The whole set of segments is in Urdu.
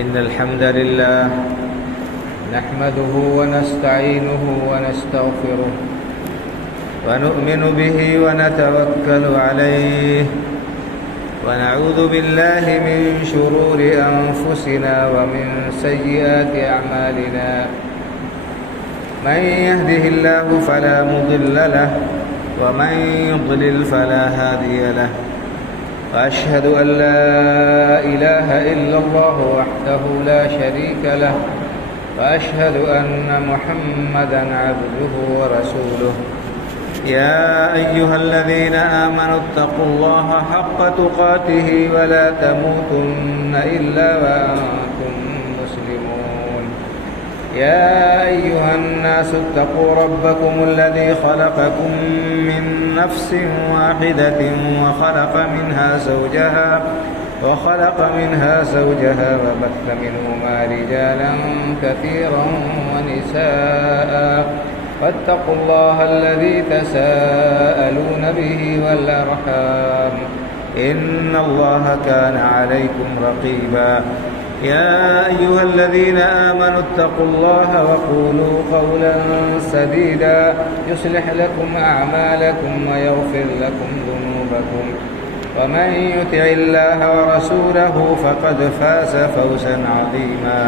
إن الحمد لله نحمده ونستعينه ونستغفره ونؤمن به ونتوكل عليه ونعوذ بالله من شرور أنفسنا ومن سيئات أعمالنا من يهده الله فلا مضل له ومن يضلل فلا هادي له وأشهد أن لا إله إلا الله وحده لا شريك له وأشهد أن محمدا عبده ورسوله يا أيها الذين آمنوا اتقوا الله حق تقاته ولا تموتن إلا وأنتم مسلمون يا أيها الناس اتقوا ربكم الذي خلقكم من نفس واحدة وخلق منها زوجها وبث منهما رجالا كثيرا ونساء واتقوا الله الذي تساءلون به والأرحام إن الله كان عليكم رقيبا يا أيها الذين آمنوا اتقوا الله وقولوا قولا سديدا يصلح لكم أعمالكم ويغفر لكم ذنوبكم ومن يطع الله ورسوله فقد فاز فوزا عظيما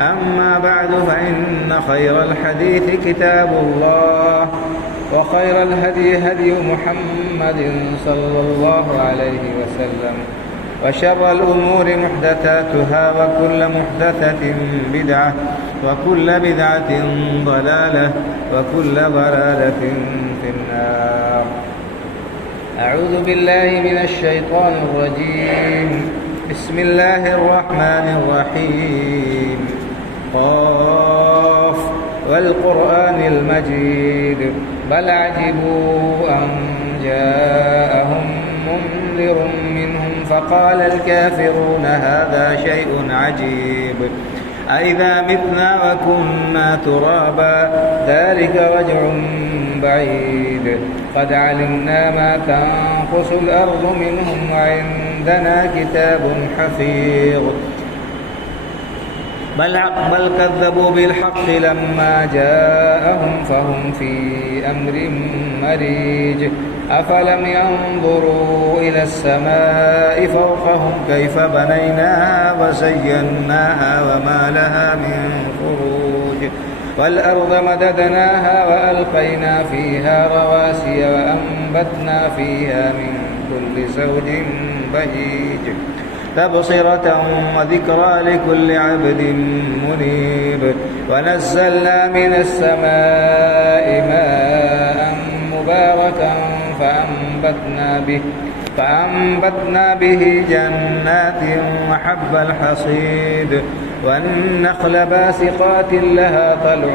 أما بعد فإن خير الحديث كتاب الله وخير الهدي هدي محمد صلى الله عليه وسلم وشر الأمور محدثاتها وكل محدثة بدعة وكل بدعة ضلالة وكل ضلالة في النار. أعوذ بالله من الشيطان الرجيم. بسم الله الرحمن الرحيم. قاف والقرآن المجيد بل عجبوا أن جاءهم منذر منهم فقال الكافرون هذا شيء عجيب أإذا متنا وكنا ترابا ذلك رجع بعيد قد علمنا ما تنقص الأرض منهم وعندنا كتاب حفيظ بل كذبوا بالحق لما جاءهم فهم في أمر مريج أفلم ينظروا إلى السماء فوقهم كيف بنيناها وزيناها وما لها من فروج والأرض مددناها وألقينا فيها رواسي وأنبتنا فيها من كل زوج بهيج تبصرة وذكرى لكل عبد منيب ونزلنا من السماء ماء مباركا فأنبتنا به جنات وحب الحصيد والنخل باسقات لها طلع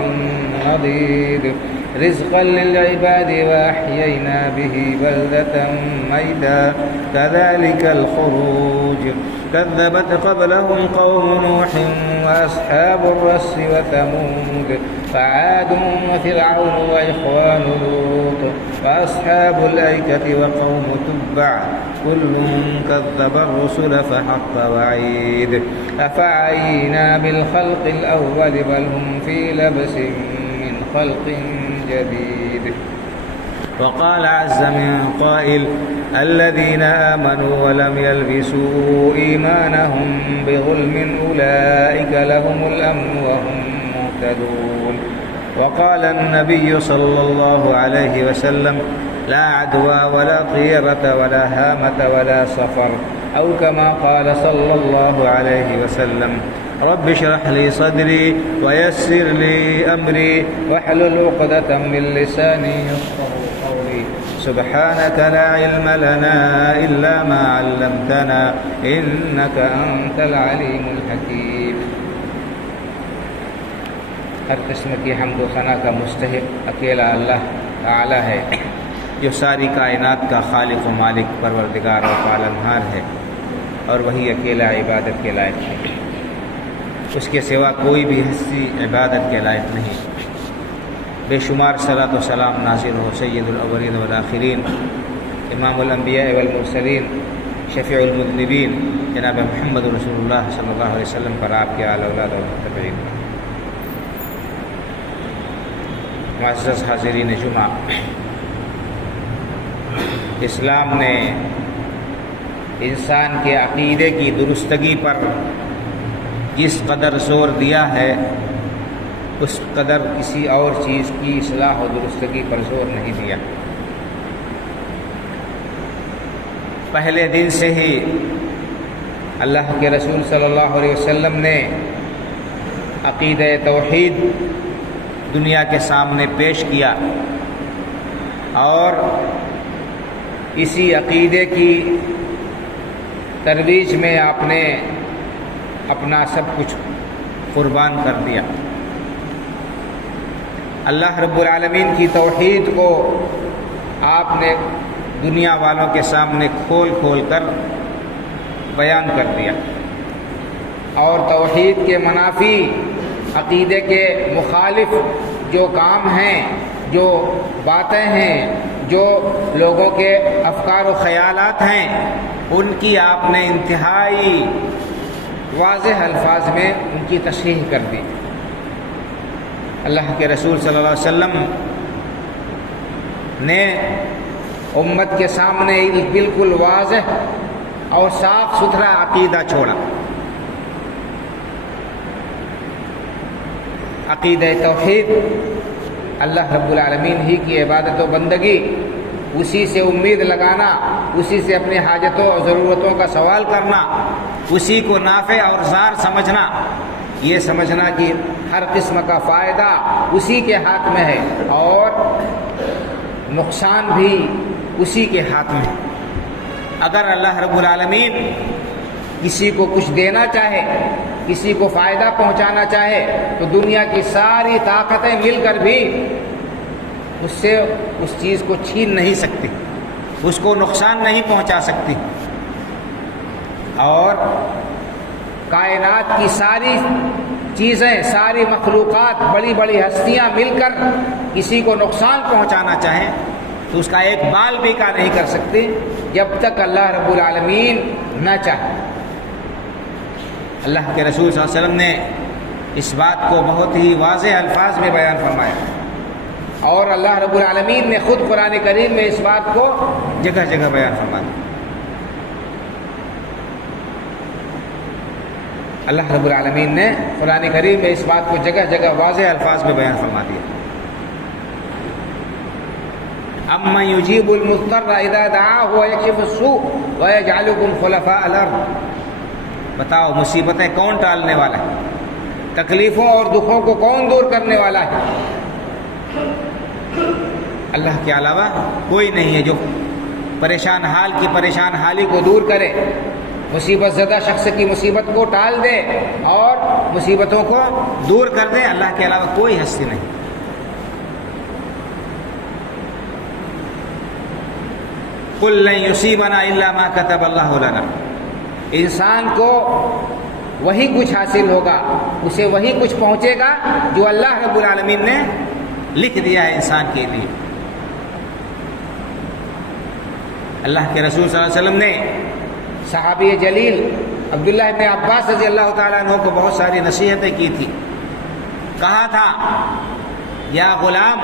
نضيد رزقا للعباد وأحيينا به بلدة ميتا كذلك الخروج كذبت قبلهم قوم نوح وأصحاب الرس وثمود فعاد وفرعون وإخوان لوط وأصحاب الأيكة وقوم تبع كل كذب الرسل فحق وعيد أفعينا بالخلق الأول بل هم في لبس من خلق جديد. وقال عز من قائل الذين آمنوا ولم يلبسوا إيمانهم بظلم أولئك لهم الأمن وهم مهتدون. وقال النبي صلى الله عليه وسلم لا عدوى ولا طيرة ولا هامة ولا صفر أو كما قال صلى الله عليه وسلم رب اشرح لي صدري ويسر لي أمري واحلل عقدة من لساني يفقهوا قولي سبحانك لا علم لنا إلا ما علمتنا إنك أنت العليم الحكيم. ہر قسم کی حمد و ثنا کا مستحق اکیلا اللہ تعالی ہے جو ساری کائنات کا خالق و مالک پروردگار و پالنہار ہے اور وہی اکیلا عبادت کے لائق ہے. اس کے سوا کوئی بھی ہستی عبادت کے لائق نہیں. بے شمار صلاۃ و سلام نازل ہو سید الاولین والآخرین امام الانبیاء والمرسلین شفیع المذنبین جناب محمد رسول اللہ صلی اللہ علیہ وسلم پر، آپ کے آل اولاد اور متبعین۔ معزز حاضرین جمعہ، اسلام نے انسان کے عقیدے کی درستگی پر جس قدر زور دیا ہے اس قدر کسی اور چیز کی اصلاح و درستگی پر زور نہیں دیا۔ پہلے دن سے ہی اللہ کے رسول صلی اللہ علیہ وسلم نے عقیدہ توحید دنیا کے سامنے پیش کیا، اور اسی عقیدے کی ترویج میں آپ نے اپنا سب کچھ قربان کر دیا۔ اللہ رب العالمین کی توحید کو آپ نے دنیا والوں کے سامنے کھول کھول کر بیان کر دیا، اور توحید کے منافی، عقیدے کے مخالف جو کام ہیں، جو باتیں ہیں، جو لوگوں کے افکار و خیالات ہیں، ان کی آپ نے انتہائی واضح الفاظ میں ان کی تصحیح کر دی۔ اللہ کے رسول صلی اللہ علیہ وسلم نے امت کے سامنے ایک بالکل واضح اور صاف ستھرا عقیدہ چھوڑا۔ عقیدہ توحید، اللہ رب العالمین ہی کی عبادت و بندگی، اسی سے امید لگانا، اسی سے اپنی حاجتوں اور ضرورتوں کا سوال کرنا، اسی کو نافع اور ضار سمجھنا، یہ سمجھنا کہ ہر قسم کا فائدہ اسی کے ہاتھ میں ہے اور نقصان بھی اسی کے ہاتھ میں ہے۔ اگر اللہ رب العالمین کسی کو کچھ دینا چاہے، کسی کو فائدہ پہنچانا چاہے، تو دنیا کی ساری طاقتیں مل کر بھی اس سے اس چیز کو چھین نہیں سکتی، اس کو نقصان نہیں پہنچا سکتی۔ اور کائنات کی ساری چیزیں، ساری مخلوقات، بڑی بڑی ہستیاں مل کر کسی کو نقصان پہنچانا چاہیں تو اس کا ایک بال بھی کا نہیں کر سکتے جب تک اللہ رب العالمین نہ چاہے۔ اللہ کے رسول صلی اللہ علیہ وسلم نے اس بات کو بہت ہی واضح الفاظ میں بیان فرمایا، اور اللہ رب العالمین نے خود قرآن کریم میں اس بات کو جگہ جگہ بیان فرمایا۔ اللہ رب العالمین نے قرآن کریم میں اس بات کو جگہ جگہ واضح الفاظ میں بیان فرما دیا۔ اَمَّن يُجِيبُ الْمُضْطَرَّ إِذَا دَعَاهُ وَيَكْشِفُ السُّوءَ وَيَجْعَلُكُمْ خُلَفَاءَ الْأَرْضِ، بتاؤ مصیبتیں کون ٹالنے والا ہے، تکلیفوں اور دکھوں کو کون دور کرنے والا ہے؟ اللہ کے علاوہ کوئی نہیں ہے جو پریشان حال کی پریشان حالی کو دور کرے، مصیبت زدہ شخص کی مصیبت کو ٹال دے اور مصیبتوں کو دور کر دے۔ اللہ کے علاوہ کوئی ہستی نہیں۔ قُل لَن يُصِيبَنَا إِلَّا مَا كَتَبَ اللَّهُ لَنَا، انسان کو وہی کچھ حاصل ہوگا، اسے وہی کچھ پہنچے گا جو اللہ رب العالمین نے لکھ دیا ہے انسان کے لیے۔ اللہ کے رسول صلی اللہ علیہ وسلم نے صحابی جلیل عبداللہ ابن عباس رضی اللہ تعالیٰ عنہ کو بہت ساری نصیحتیں کی تھی۔ کہا تھا، یا غلام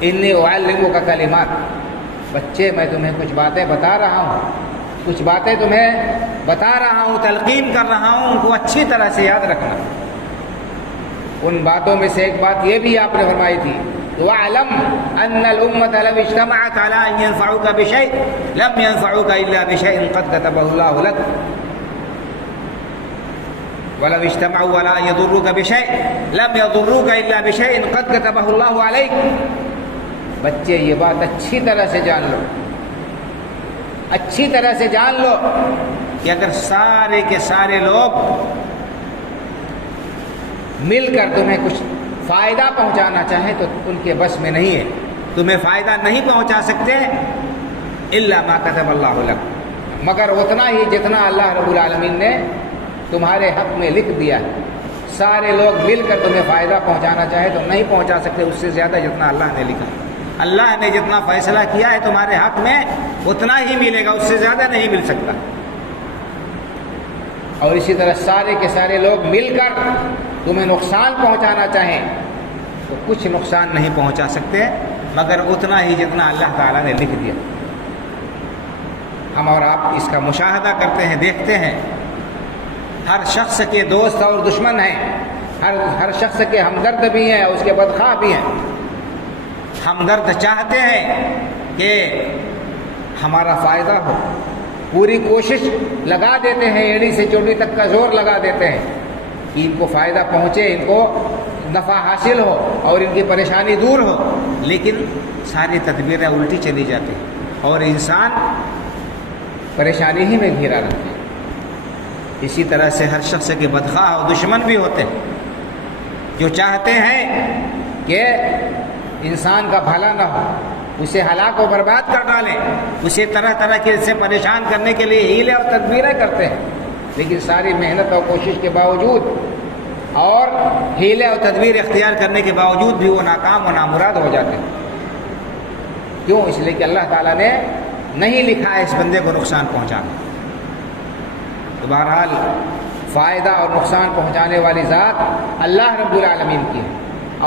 انی اعلمک کلمات، بچے میں تمہیں کچھ باتیں بتا رہا ہوں، کچھ باتیں تمہیں بتا رہا ہوں، تلقین کر رہا ہوں، ان کو اچھی طرح سے یاد رکھنا۔ ان باتوں میں سے ایک بات یہ بھی آپ نے فرمائی تھی، وَاعْلَمْ أَنَّ الْأُمَّةَ لَوْ اجْتَمَعَتْ عَلَىٰ أَن يَنفَعُوكَ بِشَيْءٍ لَمْ يَنفَعُوكَ إِلَّا بِشَيْءٍ قَدْ كَتَبَهُ اللَّهُ لَكَ وَلَوْ اجْتَمَعُوا عَلَىٰ أَن يَضُرُّوكَ بِشَيْءٍ لَمْ يَضُرُّوكَ إِلَّا بِشَيْءٍ قَدْ كَتَبَهُ اللَّهُ عَلَيْكَ۔ بچے یہ بات اچھی طرح سے جان لو، اچھی طرح سے جان لو کہ اگر سارے کے سارے لوگ مل کر تمہیں کچھ فائدہ پہنچانا چاہیں تو ان کے بس میں نہیں ہے، تمہیں فائدہ نہیں پہنچا سکتے الا ما كتب اللہ لک، مگر اتنا ہی جتنا اللہ رب العالمین نے تمہارے حق میں لکھ دیا ہے۔ سارے لوگ مل کر تمہیں فائدہ پہنچانا چاہے تو نہیں پہنچا سکتے اس سے زیادہ جتنا اللہ نے لکھا۔ اللہ نے جتنا فیصلہ کیا ہے تمہارے حق میں اتنا ہی ملے گا، اس سے زیادہ نہیں مل سکتا۔ اور اسی طرح سارے کے سارے لوگ مل کر تمہیں نقصان پہنچانا چاہیں تو کچھ نقصان نہیں پہنچا سکتے مگر اتنا ہی جتنا اللہ تعالیٰ نے لکھ دیا۔ ہم اور آپ اس کا مشاہدہ کرتے ہیں، دیکھتے ہیں، ہر شخص کے دوست اور دشمن ہیں، ہر شخص کے ہمدرد بھی ہیں اور اس کے بدخواہ بھی ہیں۔ ہمدرد چاہتے ہیں کہ ہمارا فائدہ ہو، پوری کوشش لگا دیتے ہیں، ایڑی سے چوٹی تک کا زور لگا دیتے ہیں کہ ان کو فائدہ پہنچے، ان کو نفع حاصل ہو اور ان کی پریشانی دور ہو، لیکن ساری تدبیریں الٹی چلی جاتی ہیں اور انسان پریشانی ہی میں گھرا رہتا ہے۔ اسی طرح سے ہر شخص کے بدخواہ اور دشمن بھی ہوتے ہیں جو چاہتے ہیں کہ انسان کا بھلا نہ ہو، اسے ہلاک و برباد کر ڈالیں، اسے طرح طرح کے سے پریشان کرنے کے لیے ہیلے اور تدبیریں کرتے ہیں، لیکن ساری محنت اور کوشش کے باوجود اور ہیلے اور تدبیر اختیار کرنے کے باوجود بھی وہ ناکام و نامراد ہو جاتے ہیں۔ کیوں؟ اس لیے کہ اللہ تعالیٰ نے نہیں لکھا ہے اس بندے کو نقصان پہنچانا۔ تو بہرحال فائدہ اور نقصان پہنچانے والی ذات اللہ رب العالمین کی ہے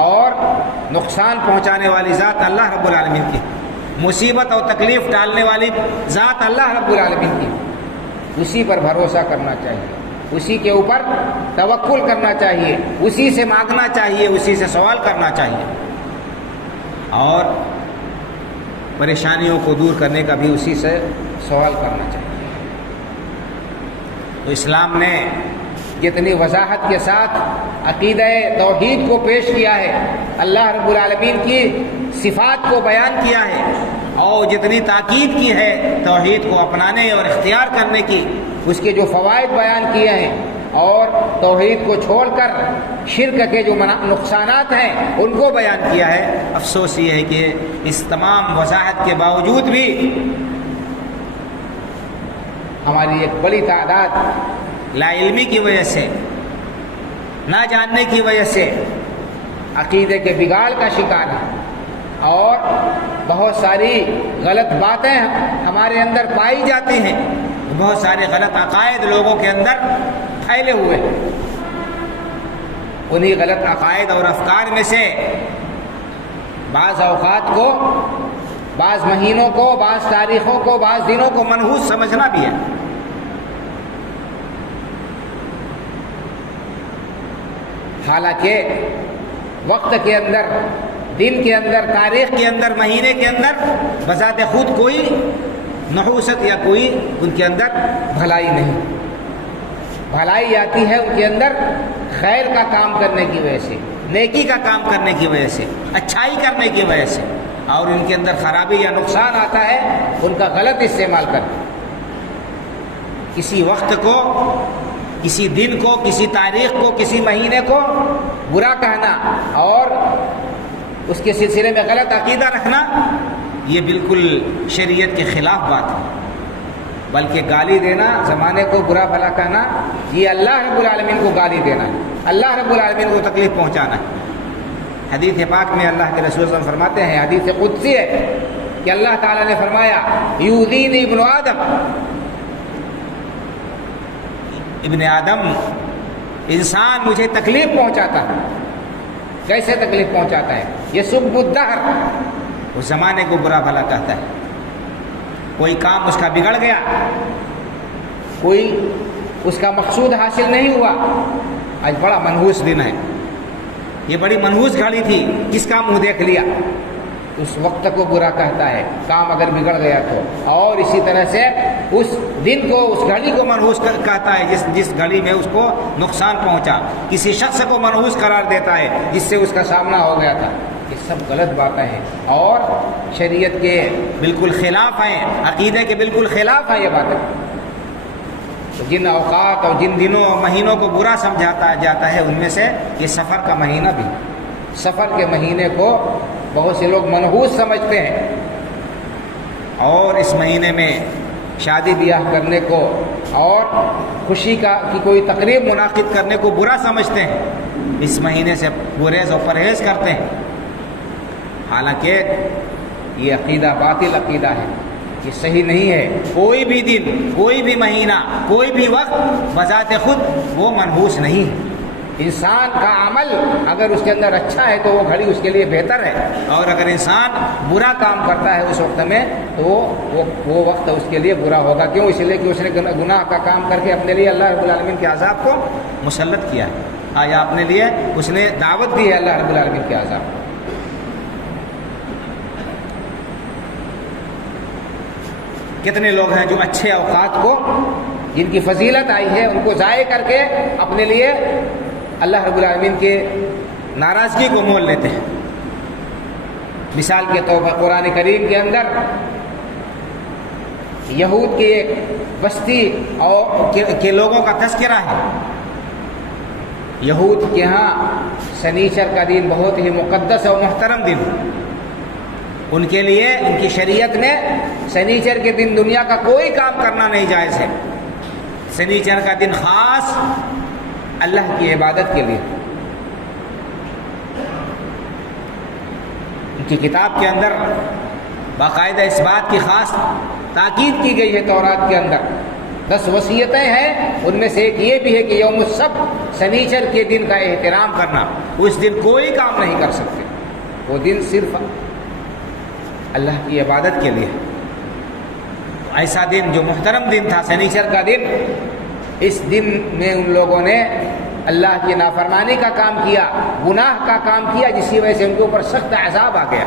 اور نقصان پہنچانے والی ذات اللہ رب العالمین کی ہے، مصیبت اور تکلیف ڈالنے والی ذات اللہ رب العالمین کی ہے۔ اسی پر بھروسہ کرنا چاہیے، اسی کے اوپر توکل کرنا چاہیے، اسی سے مانگنا چاہیے، اسی سے سوال کرنا چاہیے اور پریشانیوں کو دور کرنے کا بھی اسی سے سوال کرنا چاہیے۔ تو اسلام نے جتنی وضاحت کے ساتھ عقیدہ توحید کو پیش کیا ہے، اللہ رب العالمین کی صفات کو بیان کیا ہے اور جتنی تاکید کی ہے توحید کو اپنانے اور اختیار کرنے کی، اس کے جو فوائد بیان کیے ہیں اور توحید کو چھوڑ کر شرک کے جو نقصانات ہیں ان کو بیان کیا ہے۔ افسوس یہ ہے کہ اس تمام وضاحت کے باوجود بھی ہماری ایک بڑی تعداد لا علمی کی وجہ سے، نہ جاننے کی وجہ سے عقیدے کے بگاڑ کا شکار ہے اور بہت ساری غلط باتیں ہمارے اندر پائی جاتی ہیں، بہت سارے غلط عقائد لوگوں کے اندر پھیلے ہوئے ہیں۔ انہی غلط عقائد اور افکار میں سے بعض اوقات کو، بعض مہینوں کو، بعض تاریخوں کو، بعض دنوں کو منحوس سمجھنا بھی ہے۔ حالانکہ وقت کے اندر، دن کے اندر، تاریخ کے اندر، مہینے کے اندر بذات خود کوئی نحوست یا کوئی ان کے اندر بھلائی نہیں۔ بھلائی آتی ہے ان کے اندر خیر کا کام کرنے کی وجہ سے، نیکی کا کام کرنے کی وجہ سے، اچھائی کرنے کی وجہ سے، اور ان کے اندر خرابی یا نقصان آتا ہے ان کا غلط استعمال کرتے۔ کسی وقت کو، کسی دن کو، کسی تاریخ کو، کسی مہینے کو برا کہنا اور اس کے سلسلے میں غلط عقیدہ رکھنا، یہ بالکل شریعت کے خلاف بات ہے۔ بلکہ گالی دینا، زمانے کو برا بھلا کہنا، یہ اللہ رب العالمین کو گالی دینا ہے، اللہ رب العالمین کو تکلیف پہنچانا ہے۔ حدیث پاک میں اللہ کے رسول صلی اللہ علیہ وسلم فرماتے ہیں، حدیث قدسی ہے کہ اللہ تعالیٰ نے فرمایا یؤذینی ابن آدم، ابن آدم انسان مجھے تکلیف پہنچاتا ہے۔ کیسے تکلیف پہنچاتا ہے؟ یسب الدہر، اس زمانے کو برا بھلا کہتا ہے۔ کوئی کام اس کا بگڑ گیا، کوئی اس کا مقصود حاصل نہیں ہوا، آج بڑا منحوس دن ہے، یہ بڑی منحوس گھڑی تھی، کس کا منہ دیکھ لیا، اس وقت کو برا کہتا ہے، کام اگر بگڑ گیا تو۔ اور اسی طرح سے اس دن کو، اس گھڑی کو منحوس کہتا ہے جس گھڑی میں اس کو نقصان پہنچا، کسی شخص کو منحوس قرار دیتا ہے جس سے اس کا سامنا ہو گیا تھا۔ یہ سب غلط باتیں ہیں اور شریعت کے بالکل خلاف ہیں، عقیدے کے بالکل خلاف ہیں یہ باتیں۔ تو جن اوقات اور جن دنوں اور مہینوں کو برا سمجھاتا جاتا ہے ان میں سے یہ سفر کا مہینہ بھی۔ سفر کے مہینے کو بہت سے لوگ منحوس سمجھتے ہیں اور اس مہینے میں شادی بیاہ کرنے کو اور خوشی کی کوئی تقریب منعقد کرنے کو برا سمجھتے ہیں، اس مہینے سے گریز اور پرہیز کرتے ہیں۔ حالانکہ یہ عقیدہ باطل عقیدہ ہے، یہ صحیح نہیں ہے۔ کوئی بھی دن، کوئی بھی مہینہ، کوئی بھی وقت بذات خود وہ منحوس نہیں ہے۔ انسان کا عمل اگر اس کے اندر اچھا ہے تو وہ گھڑی اس کے لیے بہتر ہے، اور اگر انسان برا کام کرتا ہے اس وقت میں تو وہ وقت اس کے لیے برا ہوگا۔ کیوں؟ اس لیے کہ اس نے گناہ کا کام کر کے اپنے لیے اللہ رب العالمین کے عذاب کو مسلط کیا ہے، آیا اپنے لیے اس نے دعوت دی ہے اللہ رب العالمین کے عذاب کو۔ کتنے لوگ ہیں جو اچھے اوقات کو، جن کی فضیلت آئی ہے، ان کو ضائع کر کے اپنے لیے اللہ رب العالمین کے ناراضگی کو مول لیتے ہیں۔ مثال کے طور پر قرآن کریم کے اندر یہود کی ایک بستی اور کے لوگوں کا تذکرہ ہے۔ یہود کے ہاں سنیچر کا دن بہت ہی مقدس اور محترم دن، ان کے لیے ان کی شریعت میں سنیچر کے دن دنیا کا کوئی کام کرنا نہیں جائز ہے۔ سنیچر کا دن خاص اللہ کی عبادت کے لیے، ان کی کتاب کے اندر باقاعدہ اس بات کی خاص تاکید کی گئی ہے۔ تورات کے اندر 10 وصیتیں ہیں، ان میں سے ایک یہ بھی ہے کہ یوم السبت، سنیچر کے دن کا احترام کرنا۔ اس دن کوئی کام نہیں کر سکتے، وہ دن صرف اللہ کی عبادت کے لیے۔ ایسا دن جو محترم دن تھا سنیچر کا دن، اس دن میں ان لوگوں نے اللہ کی نافرمانی کا کام کیا، گناہ کا کام کیا، جس کی وجہ سے ان کے اوپر سخت عذاب آ گیا۔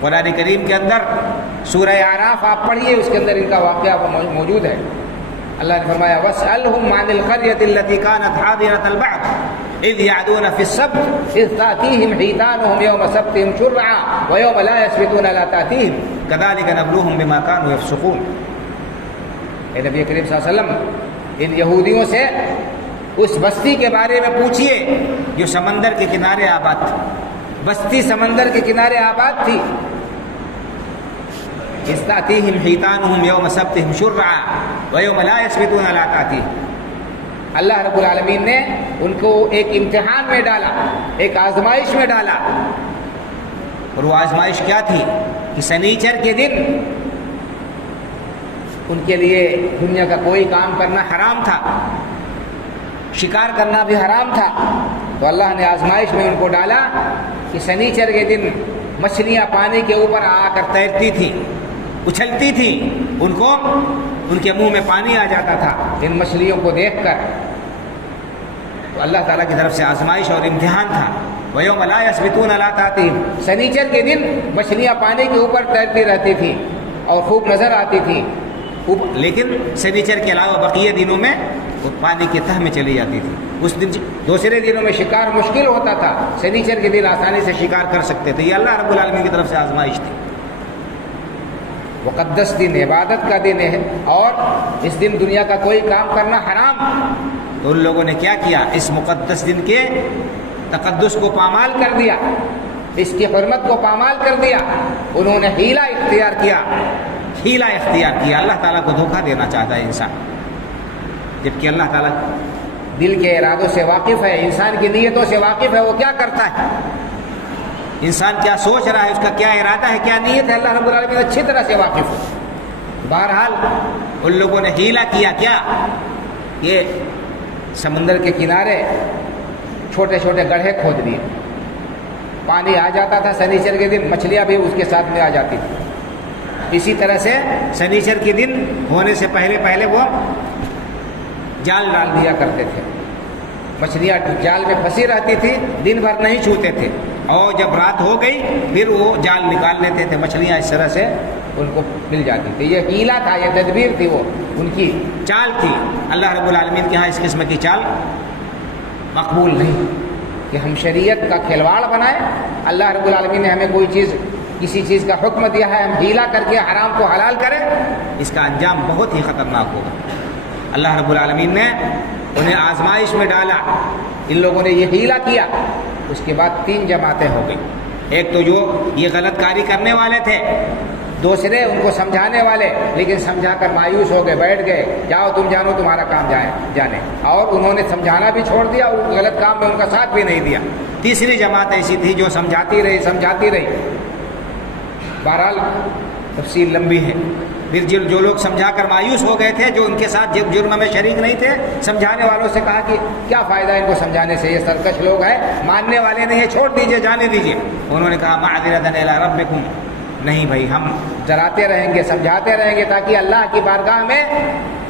قرآن کریم کے اندر سورہ اعراف آپ پڑھیے، اس کے اندر ان کا واقعہ موجود ہے۔ اللہ نے فرمایا وَاسْأَلْهُمْ عَنِ الْقَرْيَةِ الَّتِي كَانَتْ حَاضِرَةَ الْبَحْرِ إِذْ يَعْدُونَ فِي السَّبْتِ إِذْ تَأْتِيهِمْ حِيتَانُهُمْ يَوْمَ سَبْتِهِمْ شُرَّعًا وَيَوْمَ لَا يَسْبِتُونَ لَا تَأْتِيهِمْ كَذَلِكَ نَبْلُوهُمْ بِمَا كَانُوا يَفْسُقُونَ۔ اے نبی کریم صلی اللہ علیہ وسلم، ان یہودیوں سے اس بستی کے بارے میں پوچھئے جو سمندر کے کنارے آباد تھی۔ بستی سمندر کے کنارے آباد تھی۔ إِذْ تَأْتِيهِمْ حِيتَانُهُمْ يَوْمَ سَبْتِهِمْ شُرَّعًا وَيَوْمَ لَا يَسْبِتُونَ لَا تَأْتِيهِمْ۔ اللہ رب العالمین نے ان کو ایک امتحان میں ڈالا، ایک آزمائش میں ڈالا، اور وہ آزمائش کیا تھی کہ سنیچر کے دن ان کے لیے دنیا کا کوئی کام کرنا حرام تھا، شکار کرنا بھی حرام تھا۔ تو اللہ نے آزمائش میں ان کو ڈالا کہ سنیچر کے دن مچھلیاں پانی کے اوپر آ کر تیرتی تھیں، اچھلتی تھیں، ان کو ان کے منہ میں پانی آ جاتا تھا ان مچھلیوں کو دیکھ کر۔ تو اللہ تعالیٰ کی طرف سے آزمائش اور امتحان تھا۔ وَيَوْمَ لَا يَسْبِتُونَ لَا تَأْتِيهِمْ، سنیچر کے دن مچھلیاں پانی کے اوپر تیرتی رہتی تھیں اور خوب نظر آتی تھیں، لیکن سنیچر کے علاوہ بقیہ دنوں میں وہ پانی کی تہ میں چلی جاتی تھی۔ اس دن دوسرے دنوں میں شکار مشکل ہوتا تھا، سنیچر کے دن آسانی سے شکار کر سکتے تھے۔ یہ اللہ رب العالمین کی طرف سے آزمائش تھی۔ مقدس دن، عبادت کا دن ہے، اور اس دن دنیا کا کوئی کام کرنا حرام۔ تو ان لوگوں نے کیا کیا؟ اس مقدس دن کے تقدس کو پامال کر دیا، اس کی حرمت کو پامال کر دیا۔ انہوں نے حیلہ اختیار کیا، حیلہ اختیار کیا۔ اللہ تعالیٰ کو دھوکہ دینا چاہتا ہے انسان، جبکہ اللہ تعالیٰ دل کے ارادوں سے واقف ہے، انسان کی نیتوں سے واقف ہے، وہ کیا کرتا ہے، انسان کیا سوچ رہا ہے، اس کا کیا ارادہ ہے، کیا نیت ہے، اللہ رب العالمین اچھی طرح سے واقف ہے۔ بہرحال ان لوگوں نے حیلہ کیا، کیا کہ سمندر کے کنارے چھوٹے چھوٹے گڑھے کھود دیے، پانی آ جاتا تھا سنیچر کے دن، مچھلیاں بھی اس کے ساتھ میں آ جاتی تھی۔ اسی طرح سے سنیچر کے دن ہونے سے پہلے وہ جال ڈال دیا کرتے تھے، مچھلیاں جال میں پھنسی رہتی تھی، دن بھر نہیں چھوتے تھے، اور جب رات ہو گئی پھر وہ جال نکال لیتے تھے، مچھلیاں اس طرح سے ان کو مل جاتی تھی۔ یہ حیلہ تھا، یہ تدبیر تھی، وہ ان کی چال تھی۔ اللہ رب العالمین کے ہاں اس قسم کی چال مقبول نہیں کہ ہم شریعت کا کھلواڑ بنائیں۔ اللہ رب العالمین نے ہمیں کوئی چیز، کسی چیز کا حکم دیا ہے، ہم حیلہ کر کے حرام کو حلال کریں، اس کا انجام بہت ہی خطرناک ہوگا۔ اللہ رب العالمین نے انہیں آزمائش میں ڈالا، ان لوگوں نے یہ حیلہ کیا۔ اس کے بعد 3 جماعتیں ہو گئی، ایک تو جو یہ غلط کاری کرنے والے تھے، دوسرے ان کو سمجھانے والے، لیکن سمجھا کر مایوس ہو گئے، بیٹھ گئے، جاؤ تم جانو تمہارا کام جانے، اور انہوں نے سمجھانا بھی چھوڑ دیا اور غلط کام میں ان کا ساتھ بھی نہیں دیا۔ تیسری جماعت ایسی تھی جو سمجھاتی رہی، بہرحال تفصیل لمبی ہے. پھر جو لوگ سمجھا کر مایوس ہو گئے تھے، جو ان کے ساتھ جرم میں شریک نہیں تھے، سمجھانے والوں سے کہا کہ کیا فائدہ ان کو سمجھانے سے، یہ سرکش لوگ ہیں، ماننے والے نہیں ہیں، چھوڑ دیجئے، جانے دیجئے. انہوں نے کہا معذرۃ الی ربکم، نہیں بھائی، ہم ڈراتے رہیں گے، سمجھاتے رہیں گے تاکہ اللہ کی بارگاہ میں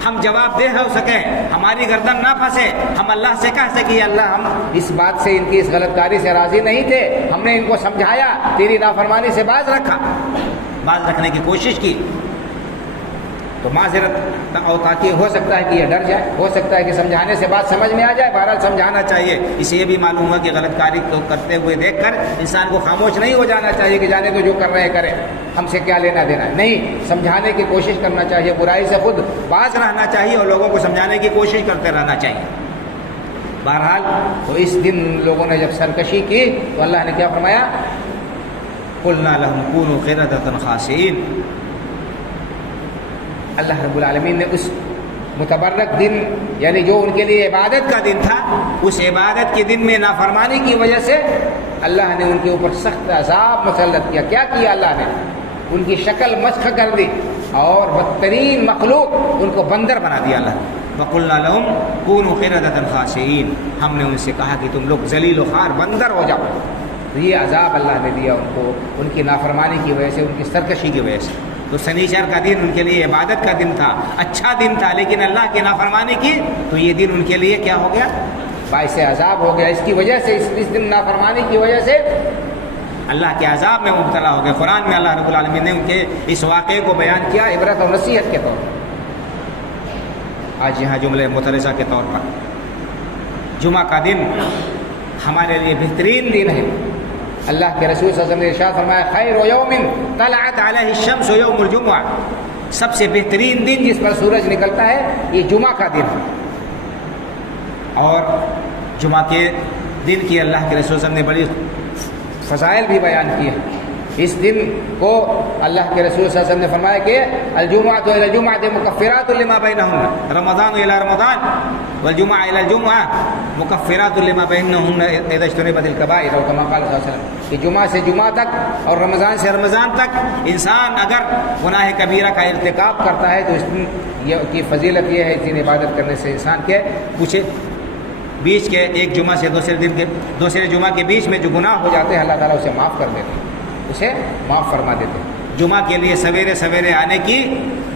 ہم جواب دہ ہو سکیں، ہماری گردن نہ پھنسے، ہم اللہ سے کہہ سکیں اللہ ہم اس بات سے، ان کی اس غلط کاری سے راضی نہیں تھے، ہم نے ان کو سمجھایا، تیری نافرمانی سے باز رکھنے کی کوشش کی. تو معذرت اور تاکہ ہو سکتا ہے کہ یہ ڈر جائے، ہو سکتا ہے کہ سمجھانے سے بات سمجھ میں آ جائے. بہرحال سمجھانا چاہیے. اسے یہ بھی معلوم ہوا کہ غلط کاری کرتے ہوئے دیکھ کر انسان کو خاموش نہیں ہو جانا چاہیے کہ جانے تو جو کر رہے ہیں کریں، ہم سے کیا لینا دینا ہے. نہیں، سمجھانے کی کوشش کرنا چاہیے، برائی سے خود باز رہنا چاہیے اور لوگوں کو سمجھانے کی کوشش کرتے رہنا چاہیے. بہرحال تو اس دن لوگوں نے جب سرکشی کی تو اللہ نے کیا فرمایا؟ قلنا لهم كونوا قردة خاسئين. اللہ رب العالمین نے اس متبرک دن، یعنی جو ان کے لیے عبادت کا دن تھا، اس عبادت کے دن میں نافرمانی کی وجہ سے اللہ نے ان کے اوپر سخت عذاب مسلط کیا. کیا کیا اللہ نے؟ ان کی شکل مسخ کر دی اور بدترین مخلوق ان کو بندر بنا دیا. اللہ وَقُلْنَا لَهُمْ كُونُوا قِرَدَةً خَاسِئِينَ، ہم نے ان سے کہا کہ تم لوگ ذلیل و خوار بندر ہو جاؤ. تو یہ عذاب اللہ نے دیا ان کو، ان کی نافرمانی کی وجہ سے، ان کی سرکشی کی وجہ سے. تو سنیچر کا دن ان کے لیے عبادت کا دن تھا، اچھا دن تھا، لیکن اللہ کی نافرمانی کی تو یہ دن ان کے لیے کیا ہو گیا؟ باعث عذاب ہو گیا. اس کی وجہ سے، اس دن نافرمانی کی وجہ سے اللہ کے عذاب میں مبتلا ہو گئے. قرآن میں اللہ رب العالمین نے ان کے اس واقعے کو بیان کیا عبرت اور نصیحت کے طور پر. آج یہاں جملے مترجہ کے طور پر، جمعہ کا دن ہمارے لیے بہترین دن ہے. اللہ کے رسول صلی اللہ علیہ وسلم نے ارشاد فرمایا خیر یوم طلعت علیہ الشمس یوم الجمعہ، سب سے بہترین دن جس پر سورج نکلتا ہے یہ جمعہ کا دن ہے. اور جمعہ کے دن کی اللہ کے رسول صلی اللہ علیہ وسلم نے بڑی فضائل بھی بیان کی ہے. اس دن کو اللہ کے رسول صلی اللہ علیہ وسلم نے فرمایا کہ الجمعۃ الی الجمعۃ مکفرات لما بینہن، رمضان الی رمضان والجمعہ الی الجمعہ مکفرات لما بینہن اذا اجتنبت الکبائر، اور کما قال صلی اللہ علیہ وسلم کہ جمعہ سے جمعہ تک اور رمضان سے رمضان تک انسان اگر گناہ کبیرہ کا ارتکاب کرتا ہے تو اس دن کی فضیلت یہ ہے، اس دن عبادت کرنے سے انسان کے پوچھے بیچ کے ایک جمعہ سے دوسرے جمعہ کے بیچ میں جو گناہ ہو جاتے ہیں اللہ تعالیٰ اسے معاف کر دیتے ہیں، اسے معاف فرما دیتے ہیں. جمعہ کے لیے سویرے سویرے آنے کی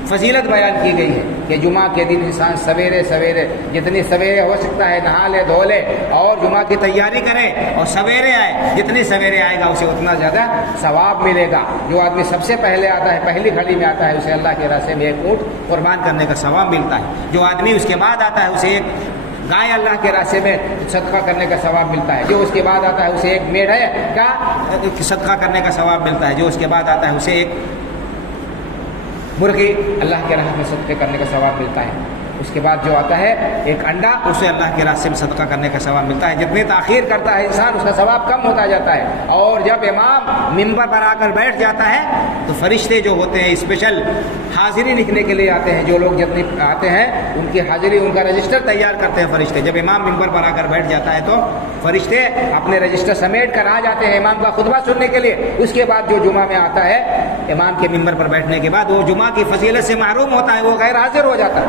فضیلت بیان کی گئی ہے کہ جمعہ کے دن انسان سویرے سویرے جتنی سویرے ہو سکتا ہے نہا لے دھو لے اور جمعہ کی تیاری کرے اور سویرے آئے. جتنی سویرے آئے گا اسے اتنا زیادہ ثواب ملے گا. جو آدمی سب سے پہلے آتا ہے، پہلی گھڑی میں آتا ہے، اسے اللہ کے راستے میں ایک اونٹ قربان کرنے کا ثواب ملتا ہے. جو آدمی اس کے بعد آتا ہے اسے ایک گائے اللہ کے راستے میں صدقہ کرنے کا ثواب ملتا ہے. جو اس کے بعد آتا ہے اسے ایک میڑھے کا صدقہ کرنے کا ثواب ملتا ہے. جو اس کے بعد آتا ہے اسے ایک مرغی اللہ کے راہ میں صدقے کرنے کا ثواب ملتا ہے. اس کے بعد جو آتا ہے ایک انڈا، اسے اللہ کے راستے میں صدقہ کرنے کا ثواب ملتا ہے. جتنی تاخیر کرتا ہے انسان اس کا ثواب کم ہوتا جاتا ہے. اور جب امام منبر پر آ کر بیٹھ جاتا ہے تو فرشتے جو ہوتے ہیں اسپیشل حاضری لکھنے کے لیے آتے ہیں. جو لوگ جتنے آتے ہیں ان کی حاضری، ان کا رجسٹر تیار کرتے ہیں فرشتے. جب امام منبر پر آ کر بیٹھ جاتا ہے تو فرشتے اپنے رجسٹر سمیٹ کر آ جاتے ہیں امام کا خطبہ سننے کے لیے. اس کے بعد جو جمعہ میں آتا ہے امام کے منبر پر بیٹھنے کے بعد وہ جمعہ کی فضیلت سے محروم ہوتا ہے، وہ غیر حاضر ہو جاتا ہے.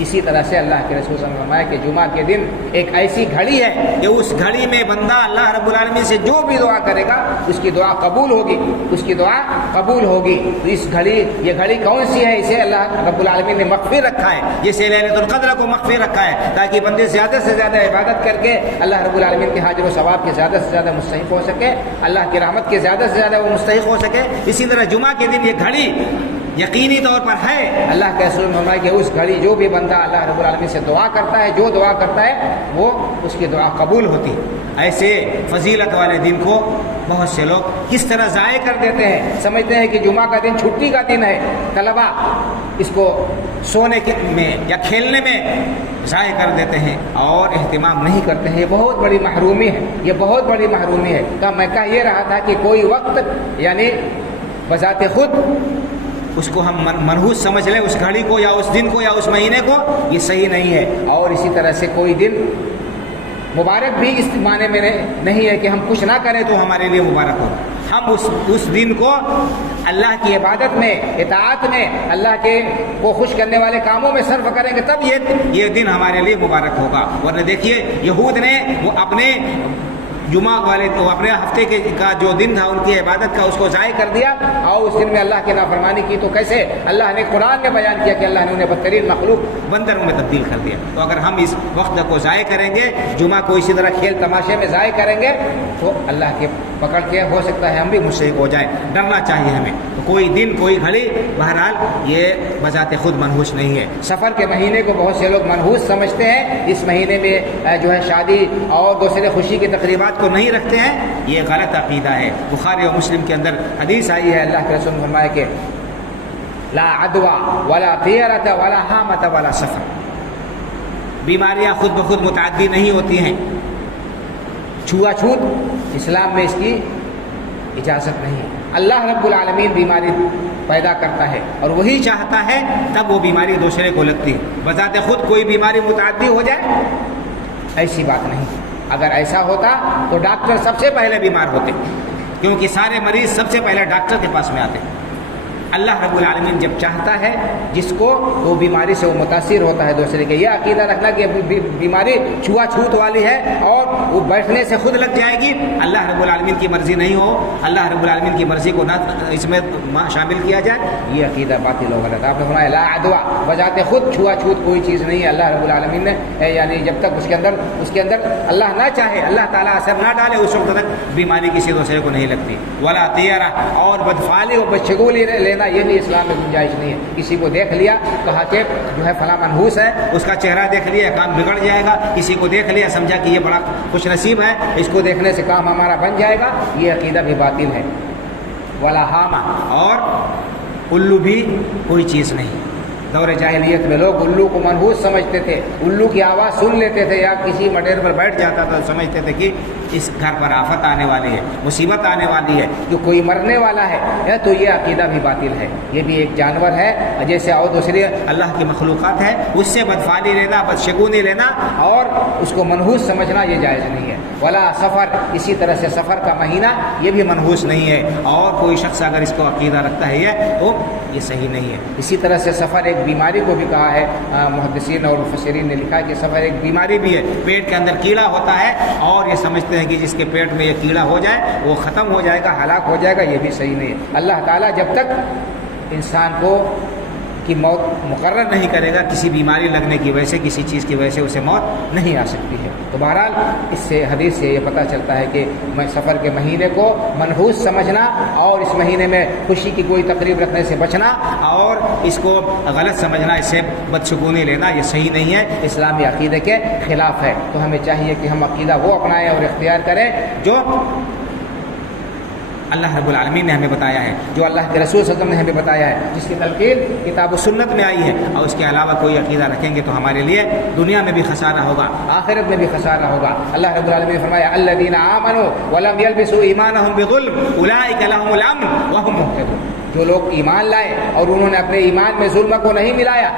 اسی طرح سے اللہ کے رسول صلی اللہ علیہ وسلم نے فرمایا کہ جمعہ کے دن ایک ایسی گھڑی ہے کہ اس گھڑی میں بندہ اللہ رب العالمین سے جو بھی دعا کرے گا اس کی دعا قبول ہوگی، اس کی دعا قبول ہوگی. تو اس گھڑی، یہ گھڑی کون سی ہے؟ اسے اللہ رب العالمین نے مخفی رکھا ہے، جسے لیلۃ القدر کو مخفی رکھا ہے تاکہ بندے زیادہ سے زیادہ عبادت کر کے اللہ رب العالمین کے حاجر و ثواب کے زیادہ سے زیادہ مستحق ہو سکے، اللہ کی رحمت کے زیادہ سے زیادہ وہ مستحق ہو سکے. اسی طرح جمعہ کے دن یہ گھڑی یقینی طور پر ہے. اللہ کے رسول نے فرمایا کہ اس گھڑی جو بھی بندہ اللہ رب العالمین سے دعا کرتا ہے، جو دعا کرتا ہے وہ اس کی دعا قبول ہوتی ہے. ایسے فضیلت والے دن کو بہت سے لوگ کس طرح ضائع کر دیتے ہیں. سمجھتے ہیں کہ جمعہ کا دن چھٹی کا دن ہے، طلبا اس کو سونے میں یا کھیلنے میں ضائع کر دیتے ہیں اور اہتمام نہیں کرتے ہیں. یہ بہت بڑی محرومی ہے، یہ بہت بڑی محرومی ہے. میں کہہ یہ رہا تھا کہ کوئی وقت یعنی بذات خود اس کو ہم منحوس سمجھ لیں، اس گھڑی کو یا اس دن کو یا اس مہینے کو، یہ صحیح نہیں ہے. اور اسی طرح سے کوئی دن مبارک بھی اس معنی میں نہیں ہے کہ ہم کچھ نہ کریں تو ہمارے لیے مبارک ہو. ہم اس دن کو اللہ کی عبادت میں، اطاعت میں، اللہ کے کو خوش کرنے والے کاموں میں صرف کریں گے، تب یہ دن ہمارے لیے مبارک ہوگا. ورنہ دیکھیے یہود نے وہ اپنے جمعہ والے تو اپنے ہفتے کا جو دن تھا ان کی عبادت کا، اس کو ضائع کر دیا اور اس دن میں اللہ کی نافرمانی کی. تو کیسے اللہ نے قرآن میں بیان کیا کہ اللہ نے انہیں بدترین مخلوق بندروں میں تبدیل کر دیا. تو اگر ہم اس وقت کو ضائع کریں گے، جمعہ کو اسی طرح کھیل تماشے میں ضائع کریں گے، تو اللہ کے پکڑ کے ہو سکتا ہے ہم بھی مشرک ہو جائیں. ڈرنا چاہیے ہمیں. تو کوئی دن کوئی گھڑی بہرحال یہ بذات خود منحوس نہیں ہے. سفر کے مہینے کو بہت سے لوگ منحوس سمجھتے ہیں. اس مہینے میں جو ہے شادی اور دوسرے خوشی کی تقریبات کو نہیں رکھتے ہیں. یہ غلط عقیدہ ہے. بخاری اور مسلم کے اندر حدیث آئی ہے، اللہ کے رسول نے فرمایا کہ لا عدوى ولا طیرة ولا حامة ولا سفر. بیماریاں خود بخود متعدی نہیں ہوتی ہیں. چھوا چھوت اسلام میں اس کی اجازت نہیں. اللہ رب العالمین بیماری پیدا کرتا ہے اور وہی چاہتا ہے تب وہ بیماری دوسرے کو لگتی ہے. بذات خود کوئی بیماری متعدی ہو جائے ایسی بات نہیں. اگر ایسا ہوتا تو ڈاکٹر سب سے پہلے بیمار ہوتے، کیونکہ سارے مریض سب سے پہلے ڈاکٹر کے پاس میں آتے. اللہ رب العالمین جب چاہتا ہے جس کو وہ بیماری سے وہ متاثر ہوتا ہے دوسرے کے. یہ عقیدہ رکھنا کہ بیماری چھوا چھوت والی ہے اور وہ بیٹھنے سے خود لگ جائے گی، اللہ رب العالمین کی مرضی نہیں ہو، اللہ رب العالمین کی مرضی کو نہ اس میں شامل کیا جائے، یہ عقیدہ باطل و غلط. آپ نے فرمایا لا عدوى، بذات خود چھوا چھوت کوئی چیز نہیں ہے. اللہ رب العالمین نے یعنی جب تک اس کے اندر اللہ نہ چاہے، اللہ تعالیٰ اثر نہ ڈالے، اس وقت تک بیماری کسی دوسرے کو نہیں لگتی. ولا طیرہ، اور بدفعالی اور بدشگولی لینا یہ بھی اسلام میں گنجائش نہیں ہے. کسی کو دیکھ لیا کہا کہ جو ہے فلاں منحوس ہے، اس کا چہرہ دیکھ لیا کام بگڑ جائے گا. کسی کو دیکھ لیا سمجھا کہ یہ بڑا خوش نصیب ہے، اس کو دیکھنے سے کام ہمارا بن جائے گا، یہ عقیدہ بھی باطل ہے. ولا حامہ، اور الو بھی کوئی چیز نہیں. دور جاہلیت میں لوگ الو کو منحوس سمجھتے تھے. الو کی آواز سن لیتے تھے یا کسی مڈیر پر بیٹھ جاتا تھا، سمجھتے تھے کہ اس گھر پر آفت آنے والی ہے، مصیبت آنے والی ہے، کہ کوئی مرنے والا ہے. تو یہ عقیدہ بھی باطل ہے. یہ بھی ایک جانور ہے جیسے اور دوسری اللہ کی مخلوقات ہے، اس سے بدفعالی لینا، بدشگونی لینا اور اس کو منحوس سمجھنا یہ جائز نہیں ہے. ولا سفر، اسی طرح سے سفر کا مہینہ یہ بھی منحوس نہیں ہے. اور کوئی شخص اگر اس کو عقیدہ رکھتا ہے تو یہ صحیح نہیں ہے. اسی طرح سے سفر ایک بیماری کو بھی کہا ہے. محدثین اور مفسرین نے لکھا ہے کہ سفر ایک بیماری بھی ہے. پیٹ کے اندر کیڑا ہوتا ہے اور یہ سمجھتے ہیں کہ جس کے پیٹ میں یہ کیڑا ہو جائے وہ ختم ہو جائے گا، ہلاک ہو جائے گا. یہ بھی صحیح نہیں ہے. اللہ تعالیٰ جب تک انسان کو کی موت مقرر نہیں کرے گا، کسی بیماری لگنے کی وجہ سے، کسی چیز کی وجہ سے اسے موت نہیں آ سکتی ہے. تو بہرحال اس سے حدیث سے یہ پتہ چلتا ہے کہ سفر کے مہینے کو منحوس سمجھنا اور اس مہینے میں خوشی کی کوئی تقریب رکھنے سے بچنا اور اس کو غلط سمجھنا، اس سے بدشگونی لینا، یہ صحیح نہیں ہے، اسلامی عقیدے کے خلاف ہے. تو ہمیں چاہیے کہ ہم عقیدہ وہ اپنائیں اور اختیار کریں جو اللہ رب العالمین نے ہمیں بتایا ہے، جو اللہ کے رسول صلی اللہ علیہ وسلم نے ہمیں بتایا ہے، جس کی تلقین کتاب و سنت میں آئی ہے. اور اس کے علاوہ کوئی عقیدہ رکھیں گے تو ہمارے لیے دنیا میں بھی خسارہ ہوگا، آخرت میں بھی خسارہ ہوگا. اللہ رب العالمین نے فرمایا الذین آمنوا ولم یلبسوا ایمانهم بظلم اولئک لهم الامن وهم مهتدون. جو لوگ ایمان لائے اور انہوں نے اپنے ایمان میں ظلم کو نہیں ملایا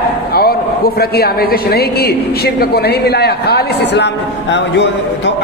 اور کفر کی آمیزش نہیں کی، شرک کو نہیں ملایا، خالص اسلام جو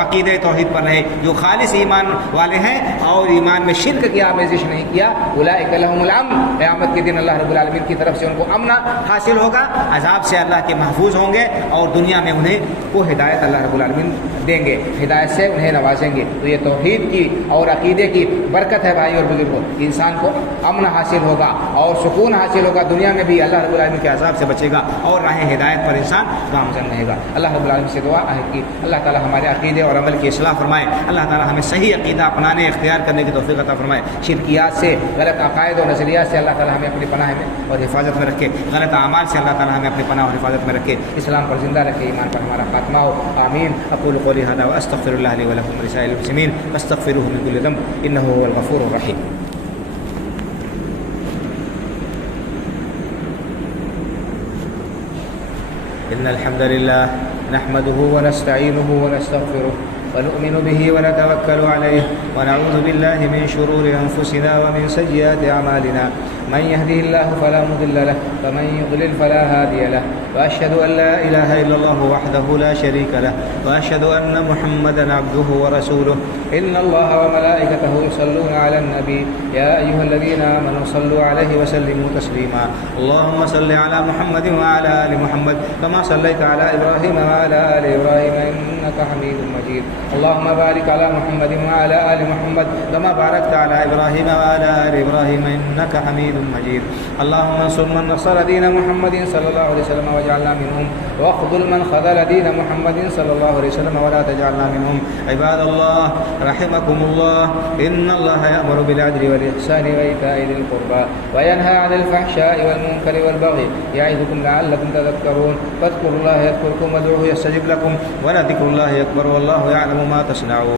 عقیدہ توحید پر رہے، جو خالص ایمان والے ہیں اور ایمان میں شرک کی آمیزش نہیں کیا، اولئک لهم الامن. قیامت کے دن اللہ رب العالمین کی طرف سے ان کو امن حاصل ہوگا، عذاب سے اللہ کے محفوظ ہوں گے اور دنیا میں انہیں وہ ہدایت اللہ رب العالمین دیں گے، ہدایت سے انہیں نوازیں گے. تو یہ توحید کی اور عقیدے کی برکت ہے بھائی اور بزرگوں. انسان کو امن حاصل ہوگا اور سکون حاصل ہوگا، دنیا میں بھی اللہ رب العالمین کے عذاب سے بچے گا اور راہ ہدایت پر انسان گامزن رہے گا. اللہ رب العالمین سے دعا ہے کہ اللہ تعالی ہمارے عقیدے اور عمل کی اصلاح فرمائے. اللہ تعالی ہمیں صحیح عقیدہ اپنانے اختیار کرنے کی توفیق عطا فرمائے. شرکیات سے، غلط عقائد اور نظریات سے اللہ تعالی ہمیں اپنی پناہ میں اور حفاظت میں رکھے. غلط اعمال سے اللہ تعالی ہمیں اپنی پناہ اور حفاظت میں رکھے. اسلام پر زندہ رکھے، ایمان پر ہمارا خاتمہ ہو. آمین. اقول قولی ھذا واستغفر اللہ لی ولکم ولسائر المسلمین فاستغفروہ من کل ذنب انہ هو الغفور الرحیم. إن الحمد لله نحمده ونستعينه ونستغفره ونؤمن به ونتوكل عليه ونعوذ بالله من شرور أنفسنا ومن سيئات أعمالنا من يهده الله فلا مضل له ومن يضلل فلا هادي له وأشهد أن لا إله إلا الله وحده لا شريك له وأشهد أن محمدا عبده ورسوله إن الله وملائكته يصلون على النبي يا أيها الذين آمنوا صلوا عليه وسلموا تسليما اللهم صل على محمد وعلى آل محمد كما صليت على إبراهيم وعلى آل إبراهيم إنك حميد مجيد اللهم بارك على محمد وعلى آل محمد كما باركت على إبراهيم وعلى آل إبراهيم إنك حميد مجيد اللهم انصر من نصر دين محمد صلى الله عليه وسلم واجعلنا منهم واخذل من خذل دين محمد صلى الله عليه وسلم ولا تجعلنا منهم عباد الله رحمكم الله إن الله يأمر بالعدل والإحسان وإيتاء ذي القربى وينهى عن الفحشاء والمنكر والبغي يعظكم لعلكم تذكرون فاذكروا الله يذكركم وادعوه يستجب لكم ولذكر الله أكبر والله يعلم ما تصنعون